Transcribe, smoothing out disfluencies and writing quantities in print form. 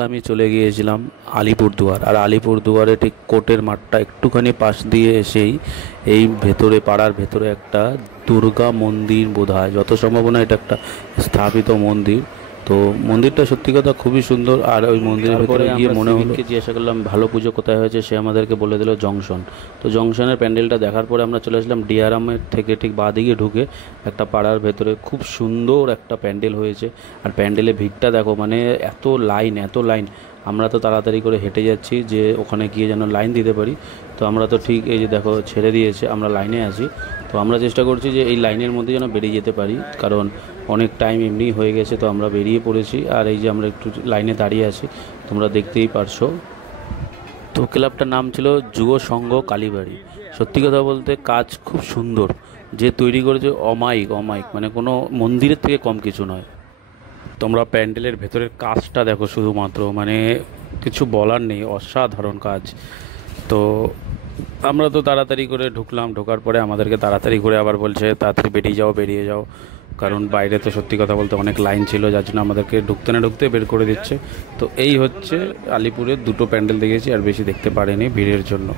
আমি চলে গিয়েছিলাম আলিপুরদুয়ার। আর আলিপুরদুয়ারে ঠিক কোর্টের মাঠটা একটুখানি পাশ দিয়ে এসেই এই ভেতরে পাড়ার ভেতরে একটা দুর্গা মন্দির বোধহয়, যত সম্ভাবনা এটা একটা স্থাপিত মন্দির। তো মন্দিরটা সত্যি কথা খুবই সুন্দর। আর ওই মন্দিরের ভেতরে গিয়ে মনে হলো, জিজ্ঞাসা করলাম ভালো পুজো কোথায় হয়েছে, সে আমাদেরকে বলে দিল জংশন। তো জংশনের প্যান্ডেলটা দেখার পরে আমরা চলে আসলাম ডিআরামের থেকে ঠিক বাঁদিকে ঢুকে একটা পাড়ার ভেতরে খুব সুন্দর একটা প্যান্ডেল হয়েছে। আর প্যান্ডেলে ভিড়টা দেখো, মানে এত লাইন এত লাইন। আমরা তো তাড়াতাড়ি করে হেঁটে যাচ্ছি যে ওখানে গিয়ে যেন লাইন দিতে পারি। তো আমরা তো ঠিক এই যে দেখো ছেড়ে দিয়েছে, আমরা লাইনে আছি। তো আমরা চেষ্টা করছি যে এই লাইনের মধ্যে যেন বেরিয়ে যেতে পারি, কারণ অনেক টাইম এমনি হয়ে গেছে। তো আমরা বেরিয়ে পড়েছি, আর এই যে আমরা একটু লাইনে দাঁড়িয়ে আছি, তোমরা দেখতেই পারছো। তো ক্লাবটার নাম ছিল যুব সংঘ কালীবাড়ি। সত্যি কথা বলতে কাজ খুব সুন্দর, যে তৈরি করেছে অমায়িক অমায়িক, মানে কোনো মন্দিরের থেকে কম কিছু নয়। তোমরা প্যান্ডেলের ভেতরের কাজটা দেখো শুধুমাত্র, মানে কিছু বলার নেই, অসাধারণ কাজ। তো আমরা তো তাড়াতাড়ি করে ঢুকলাম, ঢোকার পরে আমাদেরকে তাড়াতাড়ি করে আবার বলছে তাড়াতাড়ি বেরিয়ে যাও বেরিয়ে যাও, কারণ বাইরে তো সত্যি কথা বলতে অনেক লাইন ছিল, যার জন্য আমাদেরকে ঢুকতে না ঢুকতে বের করে দিচ্ছে। তো এই হচ্ছে আলিপুরের দুটো প্যান্ডেল দেখেছি, আর বেশি দেখতে পারিনি ভিড়ের জন্য।